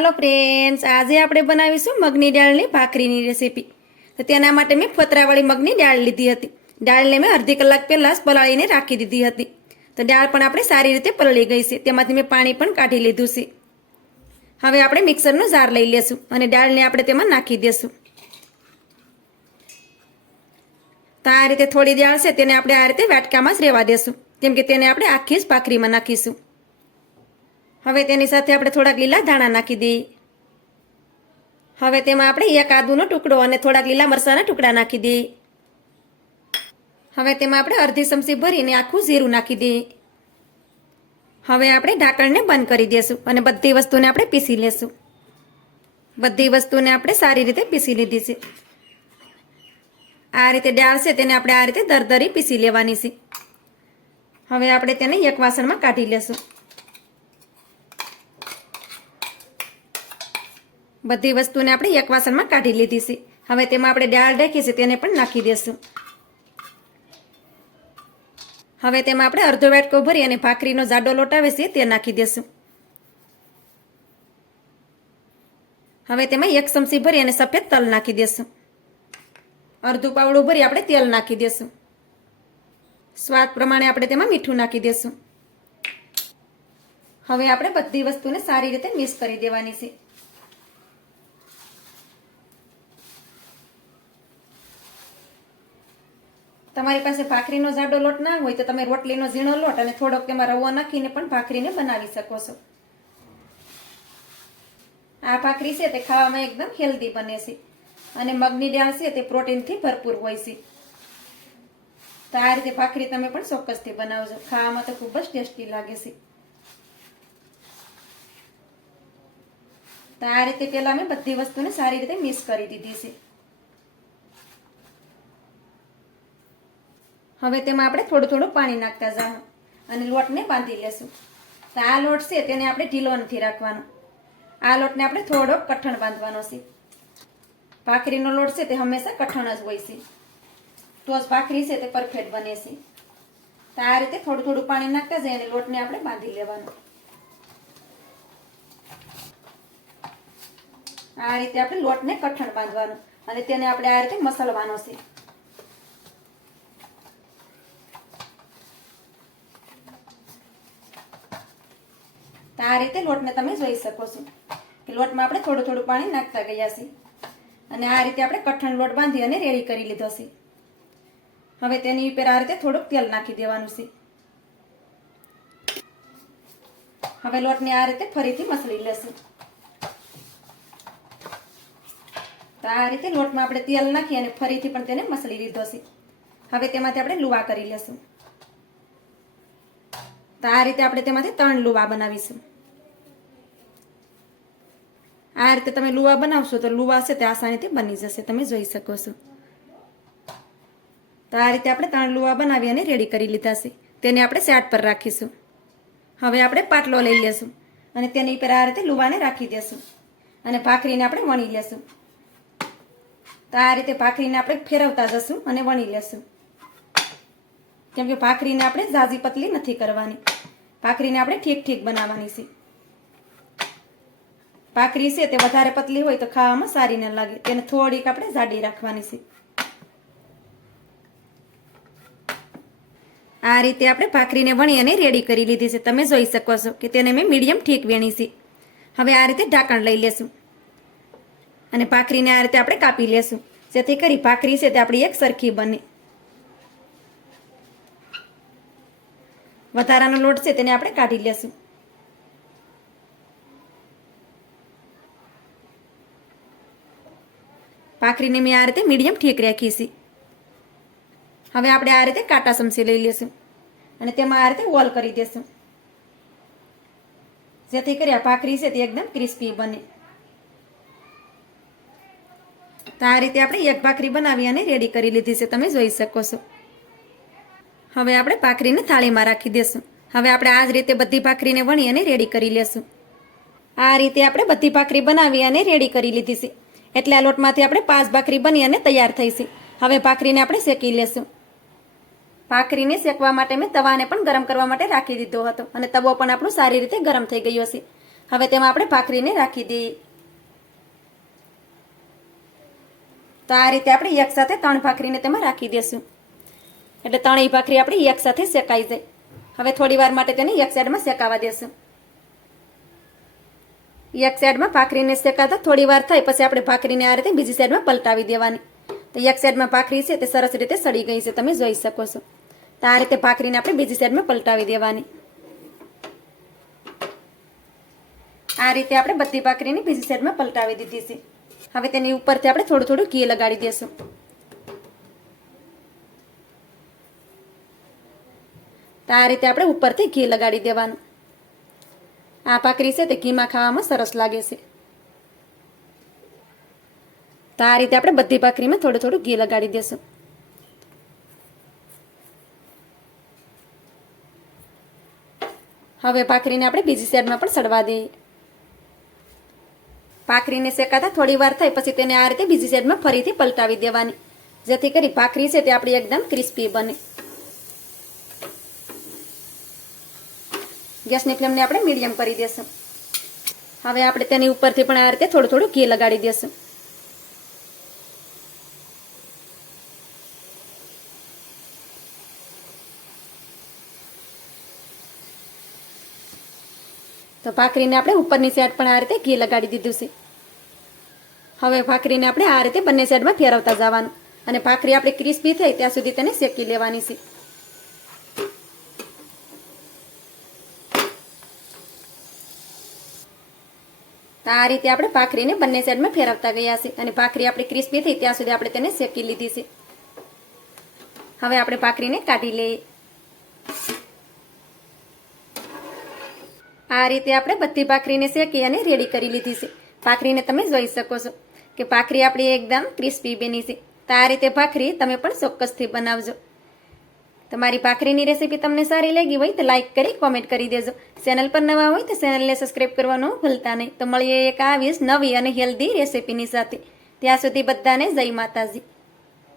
હાલો friends, આજે આપણે બનાવીશું મગની દાળની ભાખરીની રેસીપી. તો તેના માટે મેં ફોતરાવાળી મગની દાળ લીધી હતી. દાળને મેં અડધી કલાક પહેલાં જ પલાળીને રાખી દીધી હતી. તો દાળ પણ આપણે સારી રીતે પલળી ગઈ છે. તેમાંથી મેં પાણી પણ કાઢી લીધું છે. હવે આપણે મિક્સરનો જાર લઈ લેશું અને દાળને આપણે તેમાં નાખી દેશું. તો આ રીતે થોડી દાળ છે તેને આપણે આ રીતે વાટકામાં જ રહેવા દેશું, કેમ કે તેને આપણે આખી જ ભાખરીમાં નાખીશું. હવે તેની સાથે આપણે થોડાક લીલા ધાણા નાખી દઈએ. હવે તેમાં આપણે એક આદુનો ટુકડો અને થોડાક લીલા મરચાંના ટુકડા નાખી દઈએ. હવે તેમાં આપણે અડધી ચમચી ભરીને આખું જીરું નાખી દઈએ. હવે આપણે ઢાંકણને બંધ કરી દઈશું અને બધી વસ્તુને આપણે પીસી લેશું. બધી વસ્તુને આપણે સારી રીતે પીસી લીધી છે. આ રીતે દાળ છે તેને આપણે આ રીતે દરદરી પીસી લેવાની છે. હવે આપણે તેને એક વાસણમાં કાઢી લેશું. બધી વસ્તુને આપણે એક વાસણમાં કાઢી લીધી છે. હવે તેમાં આપણે દાળ રાખી છે તેને પણ નાખી દેશું. હવે તેમાં આપણે અડધો વાટકો ભરી અને ભાખરીનો જાડો લોટ આવે છે તે નાખી દેશું. હવે તેમાં એક ચમચી ભરી અને સફેદ તલ નાખી દેશું. અડધું પાવડું ભરી આપણે તેલ નાખી દેશું. સ્વાદ પ્રમાણે આપણે તેમાં મીઠું નાખી દેશું. હવે આપણે બધી વસ્તુને સારી રીતે મિક્સ કરી દેવાની છે. તમારી પાસે ભાખરીનો જાડો લોટ ના હોય તો તમે રોટલીનો ઝીણો લોટ અને થોડોક તેમાં રવો નાખીને પણ ભાખરીને બનાવી શકો છો. આ ભાખરી છે તે ખાવામાં એકદમ હેલ્ધી બને છે અને મગની દાળ છે તે પ્રોટીનથી ભરપૂર હોય છે. તો આ રીતે ભાખરી તમે પણ ચોક્કસથી બનાવજો. ખાવામાં તો ખૂબ જ ટેસ્ટી લાગે છે. તો આ રીતે પહેલા મેં બધી વસ્તુને સારી રીતે મિક્સ કરી દીધી છે. હવે તેમાં આપણે થોડું થોડું પાણી નાખતા જવાનું અને લોટને બાંધી લેશું. તો આ લોટ છે તેને આપણે ઢીલો નથી રાખવાનો. આ લોટને આપણે થોડોક કઠણ બાંધવાનો છે. ભાખરીનો લોટ છે તે હંમેશા કઠણ જ હોય છે, તો જ ભાખરી છે તે પરફેક્ટ બને છે. તો આ રીતે થોડું થોડું પાણી નાખતા જઈએ અને લોટને આપણે બાંધી લેવાનો. આ રીતે આપણે લોટને કઠણ બાંધવાનો અને તેને આપણે આ રીતે મસળવાનો છે. તો આ રીતે લોટને તમે જોઈ શકો છો કે લોટમાં આપણે થોડું થોડું પાણી નાખતા ગયા છે અને આ રીતે આપણે કઠણ લોટ બાંધી અને રેડી કરી લીધો છે. હવે તેની ઉપર આ રીતે થોડુંક તેલ નાખી દેવાનું છે. હવે લોટને આ રીતે ફરીથી મસળી લેશું. તો આ રીતે લોટમાં આપણે તેલ નાખી અને ફરીથી પણ તેને મસળી લીધો છે. હવે તેમાંથી આપણે લુવા કરી લેશું. તો આ રીતે આપણે તેમાંથી 3 લુવા બનાવીશું. આ રીતે તમે લુવા બનાવશો તો લુવા છે તે આસાનીથી બની જશે, તમે જોઈ શકો છો. તો આ રીતે આપણે 3 લુવા બનાવી અને રેડી કરી લીધા છે. તેને આપણે સાઈડ પર રાખીશું. હવે આપણે પાટલો લઈ લેશું અને તેની ઉપર આ રીતે લુવાને રાખી દેશું અને ભાખરીને આપણે વણી લેશું. તો આ રીતે ભાખરીને આપણે ફેરવતા જશું અને વણી લેશું, કેમ કે ભાખરીને આપણે ઝાઝી પતલી નથી કરવાની. ભાખરીને આપણે ઠીક ઠીક બનાવવાની છે. ભાખરી છે તે વધારે પતલી હોય તો ખાવામાં સારી ન લાગે, તેને થોડીક આપણે જાડી રાખવાની છે. આ રીતે આપણે ભાખરીને વણી અને રેડી કરી લીધી છે. તમે જોઈ શકો છો કે તેને મેં મીડિયમ ઠીક વેણી છે. હવે આ રીતે ઢાંકણ લઈ લેશું અને ભાખરીને આ રીતે આપણે કાપી લેશું, જેથી કરી ભાખરી છે તે આપણી એક સરખી બને. વધારાનો લોટ છે તેને આપણે કાઢી લેશું. ભાખરીને મેં આ રીતે મીડિયમ ઠીક રાખી છે. હવે આપણે આ રીતે કાંટા ચમચી લઈ લેશું અને તેમાં આ રીતે હોલ કરી દેશું, જેથી કરી આ ભાખરી છે તે એકદમ ક્રિસ્પી બને. તો આ રીતે આપણે એક ભાખરી બનાવી અને રેડી કરી લીધી છે, તમે જોઈ શકો છો. હવે આપણે ભાખરીને થાળીમાં રાખી દેશું. હવે આપણે આ જ રીતે બધી ભાખરીને વણી અને રેડી કરી લેશું. આ રીતે આપણે બધી ભાખરી બનાવી અને રેડી કરી લીધી છે. એટલે આ લોટમાંથી આપણે 5 ભાખરી બની અને તૈયાર થઈ છે. હવે ભાખરીને આપણે શેકી લેશું. ભાખરીને શેકવા માટે મેં તવાને પણ ગરમ કરવા માટે રાખી દીધો હતો અને તવો પણ આપણો સારી રીતે ગરમ થઈ ગયો છે. હવે તેમાં આપણે ભાખરીને રાખી દઈએ. તો આ રીતે આપણે એક સાથે 3 ભાખરીને તેમાં રાખી દઈશું, એટલે 3 ભાખરી આપણી એક સાથે શેકાઈ જાય. હવે થોડી વાર માટે તેને એક સાઈડમાં શેકાવા દેશું. એક સાઈડમાં ભાખરીને શેકાતા થોડી વાર થાય પછી આપણે ભાખરીને આ રીતે બીજી સાઈડમાં પલટાવી દેવાની. તો એક સાઈડમાં ભાખરી છે તે સરસ રીતે સડી ગઈ છે, તમે જોઈ શકો છો. તો આ રીતે ભાખરીને આપણે બીજી સાઈડમાં પલટાવી દેવાની. આ રીતે આપણે બધી ભાખરીને બીજી સાઈડમાં પલટાવી દીધી છે. હવે તેની ઉપરથી આપણે થોડું થોડું ઘી લગાડી દઈશું. તો આ રીતે આપણે ઉપરથી ઘી લગાડી દેવાનું. આ ભાખરી છે તે ઘીમાં ખાવામાં સરસ લાગે છે. તો આ રીતે આપણે બધી ભાખરીમાં થોડું થોડું ઘી લગાડી દઈશું. હવે ભાખરીને આપણે બીજી સાઈડમાં પણ સડવા દઈએ. ભાખરીને શેકાતા થોડી વાર થાય પછી તેને આ રીતે બીજી સાઈડમાં ફરીથી પલટાવી દેવાની, જેથી કરી ભાખરી છે તે આપણી એકદમ ક્રિસ્પી બને. ગેસની ફ્લેમને આપણે મીડિયમ કરી દઈશું. હવે આપણે તેની ઉપરથી પણ આ રીતે થોડું થોડું ઘી લગાડી દઈશું. તો ભાખરીને આપણે ઉપરની સાઈડ પણ આ રીતે ઘી લગાડી દીધું છે. હવે ભાખરીને આપણે આ રીતે બંને સાઈડમાં ફેરવતા જવાનું અને ભાખરી આપણે ક્રિસ્પી થાય ત્યાં સુધી તેને શેકી લેવાની છે. તો આ રીતે આપણે ભાખરીને બંને સાઈડમાં ફેરવતા ગયા છે અને ભાખરી આપણી ક્રિસ્પી થઈ ત્યાં સુધી આપણે તેને શેકી લીધી છે. હવે આપણે ભાખરીને કાઢી લઈએ. આ રીતે આપણે બધી ભાખરીને શેકી અને રેડી કરી લીધી છે. ભાખરીને તમે જોઈ શકો છો કે ભાખરી આપણી એકદમ ક્રિસ્પી બની છે. તો આ રીતે ભાખરી તમે પણ ચોક્કસથી બનાવજો. તમારી ભાખરીની રેસીપી તમને સારી લાગી હોય તો લાઈક કરી કોમેન્ટ કરી દેજો. ચેનલ પર નવા હોય તો ચેનલને સબસ્ક્રાઈબ કરવાનું ભૂલતા નહીં. તો મળીએ એક આવી નવી અને હેલ્ધી રેસીપીની સાથે. ત્યાં સુધી બધાને જય માતાજી.